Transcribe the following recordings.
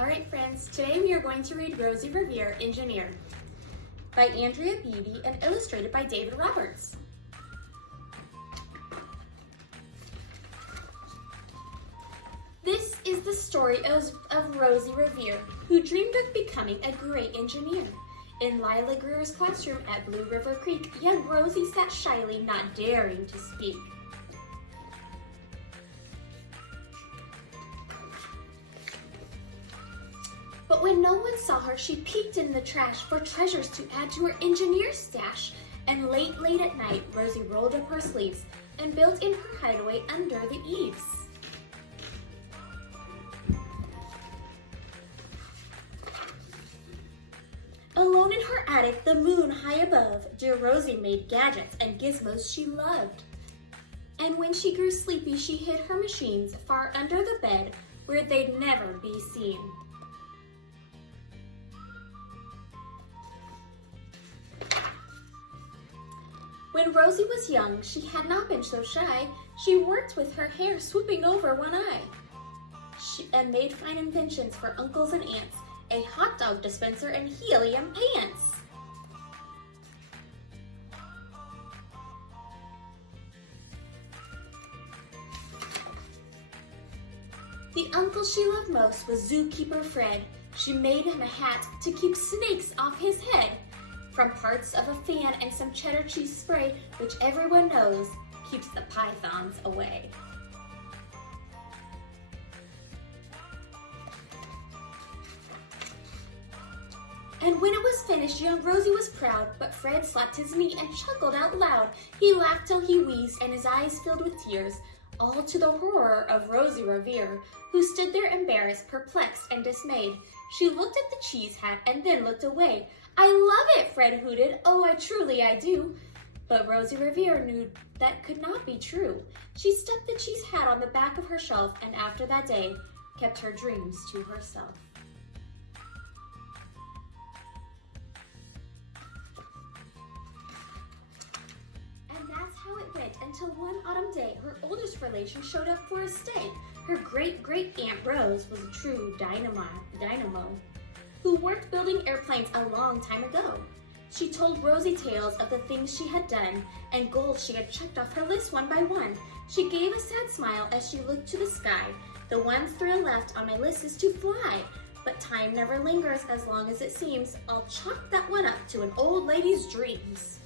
Alright friends, today we are going to read Rosie, Revere, Engineer by Andrea Beebe and illustrated by David Roberts. This is the story of Rosie Revere, who dreamed of becoming a great engineer. In Lila Greer's classroom at Blue River Creek, young Rosie sat shyly, not daring to speak. But when no one saw her, she peeked in the trash for treasures to add to her engineer stash. And late at night, Rosie rolled up her sleeves and built in her hideaway under the eaves. Alone in her attic, the moon high above, dear Rosie made gadgets and gizmos she loved. And when she grew sleepy, she hid her machines far under the bed where they'd never be seen. When Rosie was young, she had not been so shy. She worked with her hair swooping over one eye. And made fine inventions for uncles and aunts, a hot dog dispenser and helium pants. The uncle she loved most was zookeeper Fred. She made him a hat to keep snakes off his head. From parts of a fan and some cheddar cheese spray, which everyone knows keeps the pythons away. And when it was finished, young Rosie was proud, but Fred slapped his knee and chuckled out loud. He laughed till he wheezed and his eyes filled with tears, all to the horror of Rosie Revere, who stood there embarrassed, perplexed, and dismayed. She looked at the cheese hat and then looked away. "I love it," Fred hooted. "Oh, I do." But Rosie Revere knew that could not be true. She stuck the cheese hat on the back of her shelf and after that day kept her dreams to herself. And that's how it went until one autumn day her oldest relation showed up for a stay. Her great-great-aunt Rose was a true dynamo, who worked building airplanes a long time ago. She told Rosie tales of the things she had done and goals she had checked off her list one by one. She gave a sad smile as she looked to the sky. "The one thrill left on my list is to fly, but time never lingers as long as it seems. I'll chalk that one up to an old lady's dreams."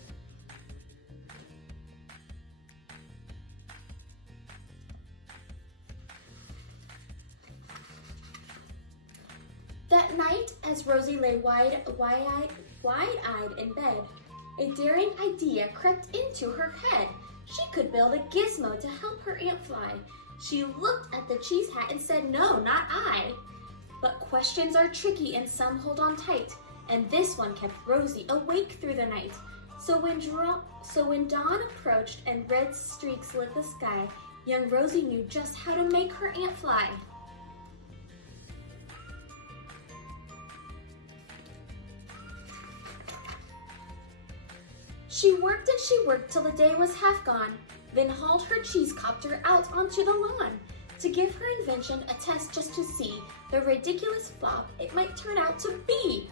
That night, as Rosie lay wide-eyed in bed, a daring idea crept into her head. She could build a gizmo to help her aunt fly. She looked at the cheese hat and said, "No, not I." But questions are tricky and some hold on tight, and this one kept Rosie awake through the night. So when dawn approached and red streaks lit the sky, young Rosie knew just how to make her aunt fly. She worked and she worked till the day was half gone, then hauled her cheese copter out onto the lawn to give her invention a test just to see the ridiculous flop it might turn out to be.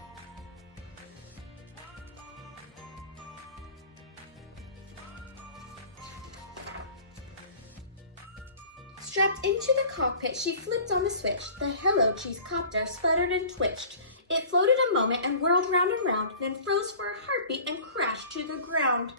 Strapped into the cockpit, she flipped on the switch. The Hello Cheese copter sputtered and twitched. It floated a moment and whirled round and round, then froze for a heartbeat and crashed to the ground.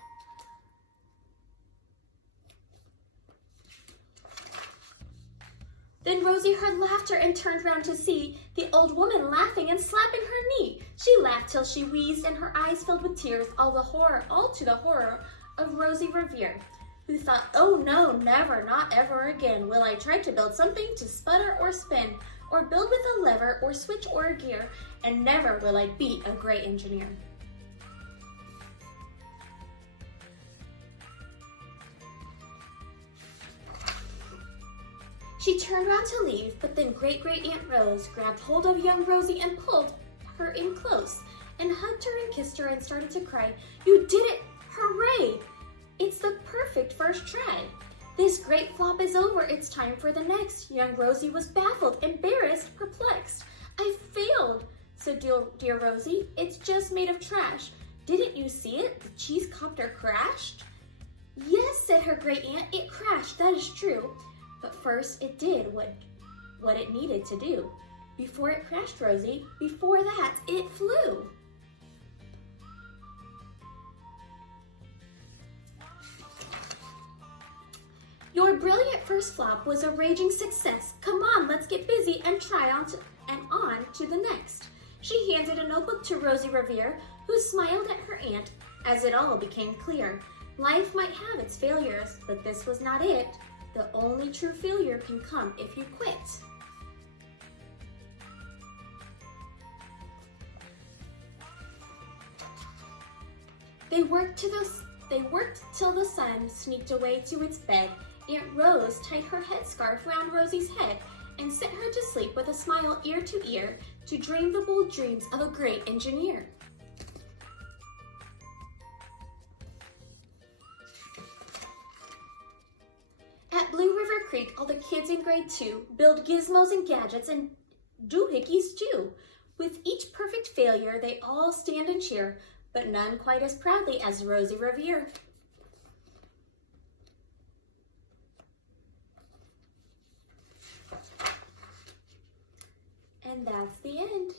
Then Rosie heard laughter and turned round to see the old woman laughing and slapping her knee. She laughed till she wheezed and her eyes filled with tears, all to the horror of Rosie Revere, who thought, "Oh no, never, not ever again will I try to build something to sputter or spin, or build with a lever or switch or a gear, and never will I be a great engineer." She turned round to leave, but then Great-Great-Aunt Rose grabbed hold of young Rosie and pulled her in close, and hugged her and kissed her and started to cry. "You did it! Hooray! It's the perfect first try. This great flop is over, it's time for the next." Young Rosie was baffled, embarrassed, perplexed. "I said dear Rosie. It's just made of trash. Didn't you see it? The cheese copter crashed? Yes, said her great aunt, it crashed, that is true. But first it did what it needed to do. Before it crashed, Rosie, before that, it flew. Your brilliant first flop was a raging success. Come on, let's get busy and try on to the next. She handed a notebook to Rosie Revere, who smiled at her aunt as it all became clear. Life might have its failures, but this was not it. The only true failure can come if you quit. They worked till the sun sneaked away to its bed. Aunt Rose tied her headscarf round Rosie's head and sent her to sleep with a smile ear to ear to dream the bold dreams of a great engineer. At Blue River Creek, all the kids in grade 2 build gizmos and gadgets and doohickeys too. With each perfect failure, they all stand and cheer, but none quite as proudly as Rosie Revere. And that's the end.